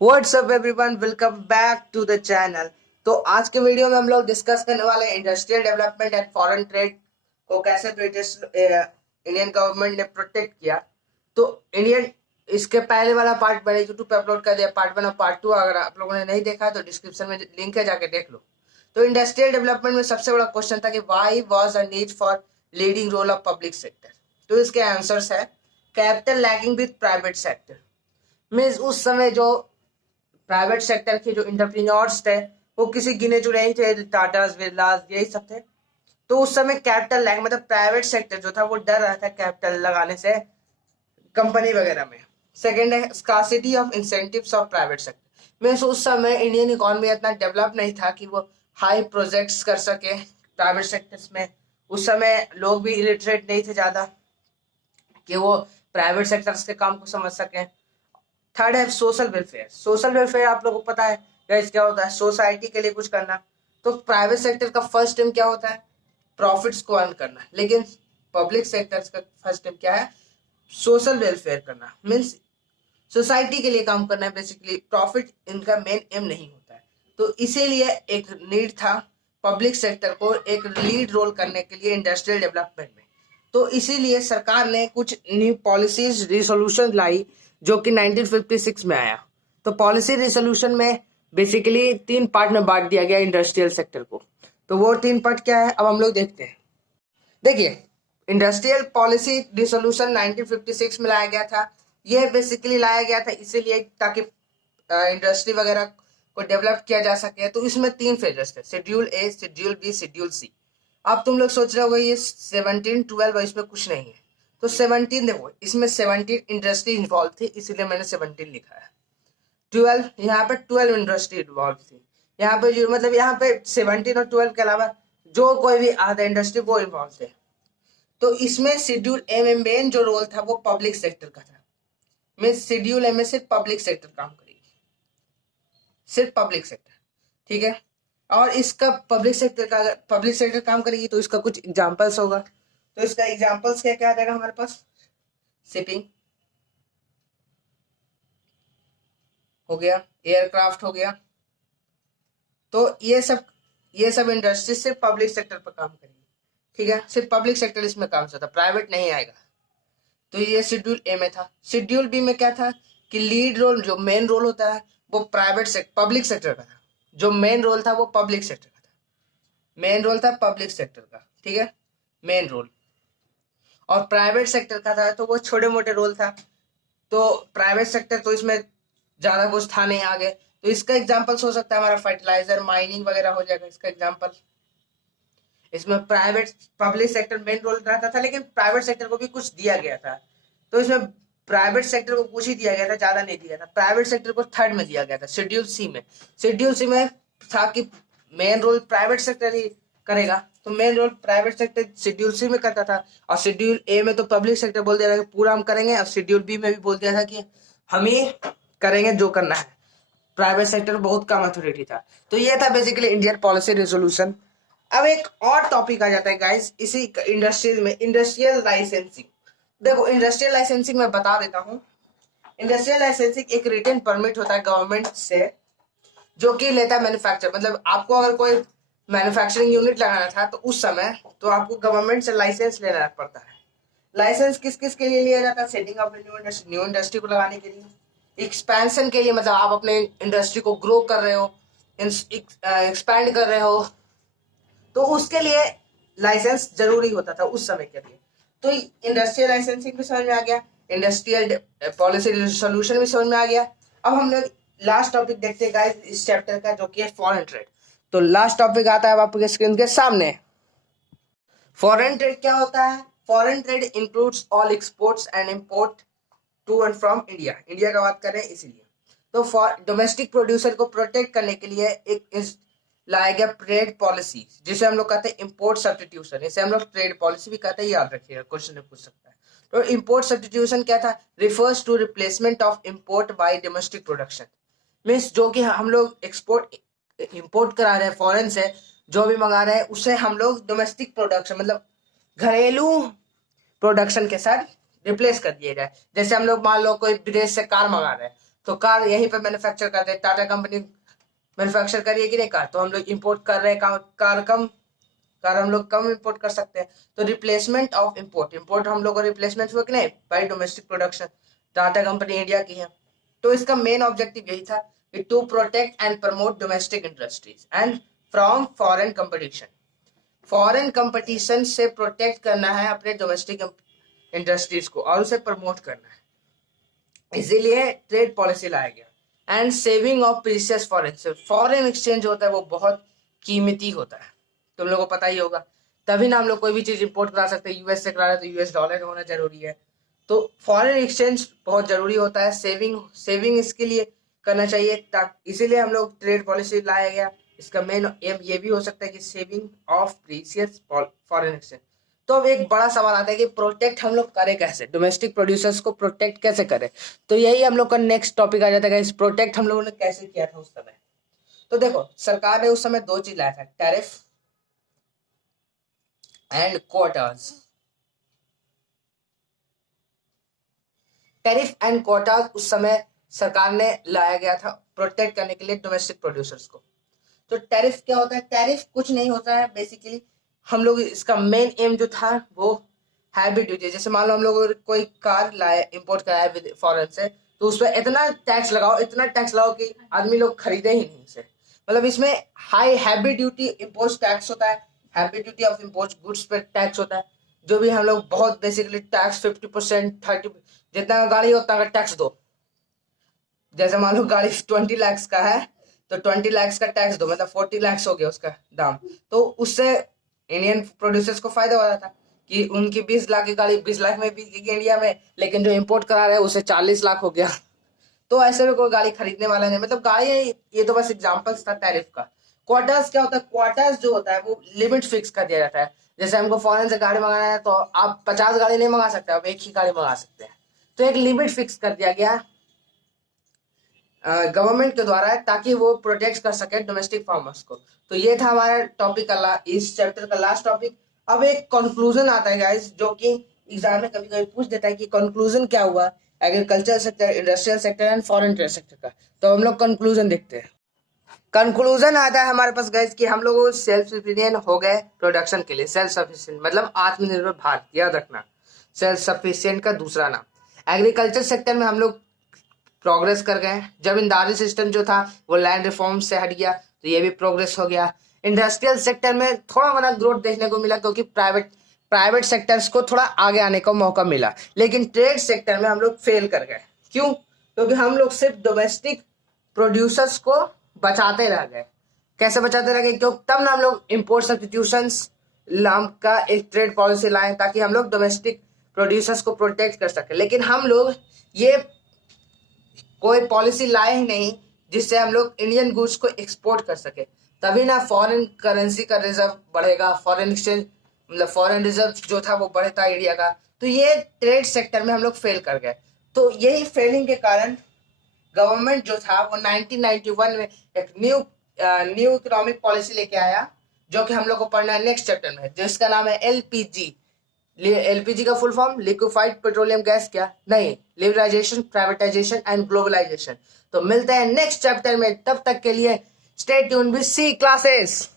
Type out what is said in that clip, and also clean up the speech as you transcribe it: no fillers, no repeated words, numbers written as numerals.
WhatsApp everyone, welcome back to the channel. तो आज के वीडियो में हम लोग डिस्कस करने वाले हैं industrial development and foreign trade को कैसे ब्रिटिश इंडियन गवर्नमेंट ने प्रोटेक्ट किया। तो इंडियन इसके पहले वाला पार्ट मैंने यूट्यूब पे अपलोड कर दिया, पार्ट 1 और पार्ट 2। अगर आप लोगों ने नहीं देखा है तो डिस्क्रिप्शन में लिंक है, जाके देख लो। तो इंडस्ट्रियल डेवलपमेंट में सबसे बड़ा क्वेश्चन था कि why was a need for leading role of public sector. तो इसके आंसर्स है capital lagging with private sector. Means उस समय जो प्राइवेट सेक्टर के जो इंटरप्रीन्योर्स थे वो किसी गिने चुने ही थे, टाटास बिरलास यही सब थे। तो उस समय कैपिटल लैग मतलब प्राइवेट सेक्टर जो था वो डर रहा था कैपिटल लगाने से कंपनी वगैरह में। सेकेंड है scarcity of incentives of private sector. Means उस समय इंडियन इकोनॉमी इतना डेवलप नहीं था कि वो हाई प्रोजेक्ट्स कर सके प्राइवेट सेक्टर्स में। उस समय लोग भी इलिटरेट नहीं थे ज्यादा कि वो प्राइवेट सेक्टर्स के काम को समझ सकें। थर्ड है सोशल वेलफेयर। सोशल वेलफेयर आप लोगों को पता है गाइस क्या होता है, सोसाइटी के लिए कुछ करना। तो प्राइवेट सेक्टर का फर्स्ट एम क्या होता है, प्रॉफिट्स को अर्न करना। लेकिन पब्लिक सेक्टर का फर्स्ट एम क्या है, सोशल वेलफेयर करना। मीन्स सोसाइटी के लिए काम करना है। बेसिकली प्रॉफिट इनका मेन एम नहीं होता है। तो इसीलिए एक नीड था पब्लिक सेक्टर को एक लीड रोल करने के लिए इंडस्ट्रियल डेवलपमेंट में। तो इसीलिए सरकार ने कुछ न्यू पॉलिसीज रिसोल्यूशन लाई जो कि 1956 में आया। तो पॉलिसी रिसोल्यूशन में बेसिकली 3 पार्ट में बांट दिया गया इंडस्ट्रियल सेक्टर को। तो वो 3 पार्ट क्या है अब हम लोग देखते हैं। देखिए, इंडस्ट्रियल पॉलिसी रिसोल्यूशन 1956 में लाया गया था। ये बेसिकली लाया गया था इसीलिए ताकि इंडस्ट्री वगैरह को डेवलप किया जा सके। तो इसमें 3 फेजेस थे, शेड्यूल ए, शेड्यूल बी, शेड्यूल सी। अब तुम लोग सोच रहे हो ये 17, 12 और इसमें कुछ नहीं है। तो 17 देखो, इसमें 17 इंडस्ट्री इन्वॉल्व थी इसीलिए मैंने 17 लिखा है। 12 यहाँ पे 12 इंडस्ट्री इन्वॉल्व थी। यहाँ पे जो मतलब यहाँ पे 17 और 12 के अलावा जो कोई भी आधा इंडस्ट्री वो इन्वॉल्व थे। तो इसमें शेड्यूल ए में मेन जो रोल था वो पब्लिक सेक्टर का था। मीन शेड्यूल ए में सिर्फ पब्लिक सेक्टर काम करेगी, सिर्फ पब्लिक सेक्टर, ठीक है। और इसका पब्लिक सेक्टर का अगर पब्लिक सेक्टर काम करेगी तो इसका कुछ एग्जांपल्स होगा। तो इसका एग्जांपल्स क्या क्या आ जाएगा हमारे पास, शिपिंग हो गया, एयरक्राफ्ट हो गया। तो ये सब इंडस्ट्री सिर्फ पब्लिक सेक्टर पर काम करेगी, ठीक है। सिर्फ पब्लिक सेक्टर इसमें काम करता, प्राइवेट नहीं आएगा। तो ये शेड्यूल ए में था। शेड्यूल बी में क्या था कि लीड रोल जो मेन रोल होता है वो पब्लिक सेक्टर का था। जो मेन रोल था वो पब्लिक सेक्टर का था, मेन रोल था पब्लिक सेक्टर का, ठीक है, मेन रोल। और प्राइवेट सेक्टर का था तो वो छोटे मोटे रोल था। तो प्राइवेट सेक्टर तो इसमें ज्यादा कुछ था नहीं आगे। तो इसका एग्जाम्पल हो सकता है हमारा फर्टिलाइजर, माइनिंग वगैरह हो जाएगा इसका एग्जाम्पल। इसमें private public sector main role रहता था लेकिन प्राइवेट सेक्टर को भी कुछ दिया गया था। तो इसमें प्राइवेट सेक्टर को कुछ ही दिया गया था, ज्यादा नहीं दिया था। प्राइवेट सेक्टर को थर्ड में दिया गया था, शेड्यूल सी में। शेड्यूल सी में था कि मेन रोल प्राइवेट सेक्टर ही करेगा। तो main role private sector schedule C में करता था। और शेड्यूल ए में तो पब्लिक सेक्टर बोल दिया था कि पूरा हम करेंगे। और शेड्यूल बी में भी बोल दिया था कि हम ही करेंगे जो करना है। प्राइवेट सेक्टर बहुत कम अथॉरिटी था। तो ये था बेसिकली इंडियन पॉलिसी रेजोल्यूशन। अब एक और टॉपिक आ जाता है गाइस इसी इंडस्ट्रियल में, इंडस्ट्रियल लाइसेंसिंग। देखो, इंडस्ट्रियल लाइसेंसिंग मैं बता देता हूँ। इंडस्ट्रियल लाइसेंसिंग एक रिटन परमिट होता है गवर्नमेंट से जो कि लेता है मैन्युफैक्चर। मतलब आपको अगर कोई मैन्युफैक्चरिंग यूनिट लगाना था तो उस समय तो आपको गवर्नमेंट से लाइसेंस लेना पड़ता है। लाइसेंस किस किस के लिए लिया जाता है, सेटिंग ऑफ न्यू इंडस्ट्री को लगाने के लिए, एक्सपेंशन के लिए, मतलब आप अपने इंडस्ट्री को ग्रो कर रहे हो, एक्सपैंड कर रहे हो, तो उसके लिए लाइसेंस जरूरी होता था उस समय के लिए। तो इंडस्ट्रियल लाइसेंसिंग भी समझ में आ गया, इंडस्ट्रियल पॉलिसी सोल्यूशन भी समझ में आ गया। अब हम लोग लास्ट टॉपिक देखते हैं गाइस इस चैप्टर का जो कि है फॉरेन ट्रेड। तो लास्ट टॉपिक आता है आपके स्क्रीन के सामने। फॉरेन ट्रेड क्या होता है? Foreign trade includes all exports and import to and from India. India का बात करें इसीलिए। तो फॉर डोमेस्टिक प्रोड्यूसर को प्रोटेक्ट करने के लिए एक लाया गया ट्रेड पॉलिसी जिसे हम लोग कहते हैं इंपोर्ट सब्स्टिट्यूशन। इसे हम लोग ट्रेड पॉलिसी भी कहते हैं, याद रखिएगा, क्वेश्चन में पूछ सकता है। तो इंपोर्ट सब्स्टिट्यूशन क्या था? Refers to replacement of import by domestic production. Means जो कि हम लोग एक्सपोर्ट इंपोर्ट करा रहे हैं फॉरेन से, जो भी मंगा रहे हैं उसे हम लोग डोमेस्टिक प्रोडक्शन मतलब घरेलू प्रोडक्शन के साथ रिप्लेस कर दिए जाए। जैसे हम लोग मान लो कोई विदेश से कार मंगा रहे हैं तो कार यहीं पे मैन्युफैक्चर करते हैं, टाटा कंपनी मैन्युफैक्चर करिए कि नहीं कार, तो हम लोग इंपोर्ट कर रहे हैं कार हम लोग कम इंपोर्ट कर सकते हैं। तो रिप्लेसमेंट ऑफ इंपोर्ट हम लोग को रिप्लेसमेंट हुआ कि नहीं by domestic production, Tata company India की है। तो इसका मेन ऑब्जेक्टिव यही था कि to protect and promote domestic industries and from foreign competition, foreign competition से प्रोटेक्ट करना है अपने डोमेस्टिक इंडस्ट्रीज को और उसे प्रमोट करना है, इसीलिए ट्रेड पॉलिसी लाया गया। And saving of precious foreign exchange होता है वो बहुत कीमती होता है, तुम लोगों को पता ही होगा, तभी ना हम लोग कोई भी चीज इंपोर्ट करा सकते हैं, यूएस से करा रहे तो यूएस डॉलर होना जरूरी है, तो फॉरेन एक्सचेंज बहुत जरूरी होता है, सेविंग इसके लिए करना चाहिए, इसीलिए हम लोग ट्रेड पॉलिसी लाया गया। इसका मेन एम ये भी हो सकता है कि saving of precious foreign exchange. तो अब एक बड़ा सवाल आता है कि प्रोटेक्ट हम लोग करें कैसे, डोमेस्टिक प्रोड्यूसर्स को प्रोटेक्ट कैसे करें, तो यही हम लोग का नेक्स्ट टॉपिक आ जाता है। इस प्रोटेक्ट हम लोगों ने कैसे किया था उस समय, तो देखो सरकार ने उस समय दो चीज लाया था, tariff and quarters. Tariff and quarters उस समय सरकार ने लाया गया था प्रोटेक्ट करने के लिए डोमेस्टिक प्रोड्यूसर्स को। तो टैरिफ क्या होता है, टैरिफ कुछ नहीं होता है बेसिकली, हम लोग इसका मेन एम जो था वो हैवी ड्यूटी, जैसे मान लो हम लोग कोई कार लाए इंपोर्ट कराया फॉरेन से, तो उस पर इतना टैक्स लगाओ कि आदमी लोग खरीदे ही नहीं इसे, मतलब इसमें high heavy duty import tax होता है, heavy duty of import goods पे टैक्स होता है, जो भी हम लोग बहुत बेसिकली टैक्स 50% 30 जितना गाड़ी उतना का टैक्स दो, जैसे मान लो गाड़ी 20 लाख का है तो 20 लाख का टैक्स दो, मतलब 40 लाख हो गया उसका दाम, तो उससे इंडियन प्रोड्यूसर्स को फायदा हो रहा था कि उनकी 20 लाख की गाड़ी 20 लाख में बिकेगी इंडिया में, लेकिन जो इंपोर्ट करा रहे हैं उसे 40 लाख हो गया, तो ऐसे में कोई गाड़ी खरीदने वाला नहीं, मतलब गाड़ी, ये तो बस एग्जांपल्स था टैरिफ का। क्वार्टर्स क्या होता है, क्वार्टर्स जो होता है वो लिमिट फिक्स कर दिया जाता है, जैसे हमको फॉरेन से गाड़ी मंगाना है तो आप 50 गाड़ी नहीं मंगा सकते, आप एक ही गाड़ी मंगा सकते हैं, तो एक लिमिट फिक्स कर दिया गया गवर्नमेंट के द्वारा, ताकि वो प्रोटेक्ट कर सके डोमेस्टिक फार्मर्स को। तो ये था हमारा टॉपिक का इस चैप्टर का लास्ट टॉपिक। अब एक कंक्लूजन आता है गाइस, जो कि एग्जाम में कभी कभी पूछ देता है कि कंक्लूजन क्या हुआ agriculture sector, industrial sector and foreign trade sector का, तो हम लोग कंक्लूजन देखते हैं। कंक्लूजन आता है हमारे पास गाइस कि हम लोग सेल्फ सफिशिएंट हो गए प्रोडक्शन के लिए, सेल्फ सफिशिएंट मतलब आत्मनिर्भर भारत, याद रखना सेल्फ सफिशिएंट का दूसरा नाम। एग्रीकल्चर सेक्टर में हम लोग प्रोग्रेस कर गए, जमींदारी सिस्टम जो था वो लैंड रिफॉर्म से हट गया, तो ये भी प्रोग्रेस हो गया। इंडस्ट्रियल सेक्टर में थोड़ा बड़ा ग्रोथ देखने को मिला, क्योंकि प्राइवेट सेक्टर्स को थोड़ा आगे आने का मौका मिला, लेकिन ट्रेड सेक्टर में हम लोग फेल कर गए। क्यों? क्योंकि हम लोग सिर्फ डोमेस्टिक प्रोड्यूसर्स को बचाते रह गए। कैसे बचाते रह गए? क्योंकि तब ना हम लोग इम्पोर्ट सब्स्टिट्यूशंस का एक ट्रेड पॉलिसी लाए, ताकि हम लोग डोमेस्टिक प्रोड्यूसर्स को प्रोटेक्ट कर सके, लेकिन हम लोग ये कोई पॉलिसी लाए ही नहीं जिससे हम लोग इंडियन गुड्स को एक्सपोर्ट कर सके, तभी ना फॉरेन करेंसी का रिजर्व बढ़ेगा, फॉरेन एक्सचेंज मतलब फॉरेन रिजर्व जो था वो बढ़ता इंडिया का। तो ये ट्रेड सेक्टर में हम लोग फेल कर गए, तो यही फेलिंग के कारण गवर्नमेंट जो था वो 1991 में एक न्यू इकोनॉमिक पॉलिसी लेके आया, जो कि हम लोग को पढ़ना है नेक्स्ट चैप्टर में, जिसका नाम है एलपीजी। एलपीजी का full form liquefied petroleum gas, क्या नहीं, लिबरलाइजेशन, प्राइवेटाइजेशन एंड ग्लोबलाइजेशन। तो मिलते हैं नेक्स्ट चैप्टर में, तब तक के लिए stay tune with C classes.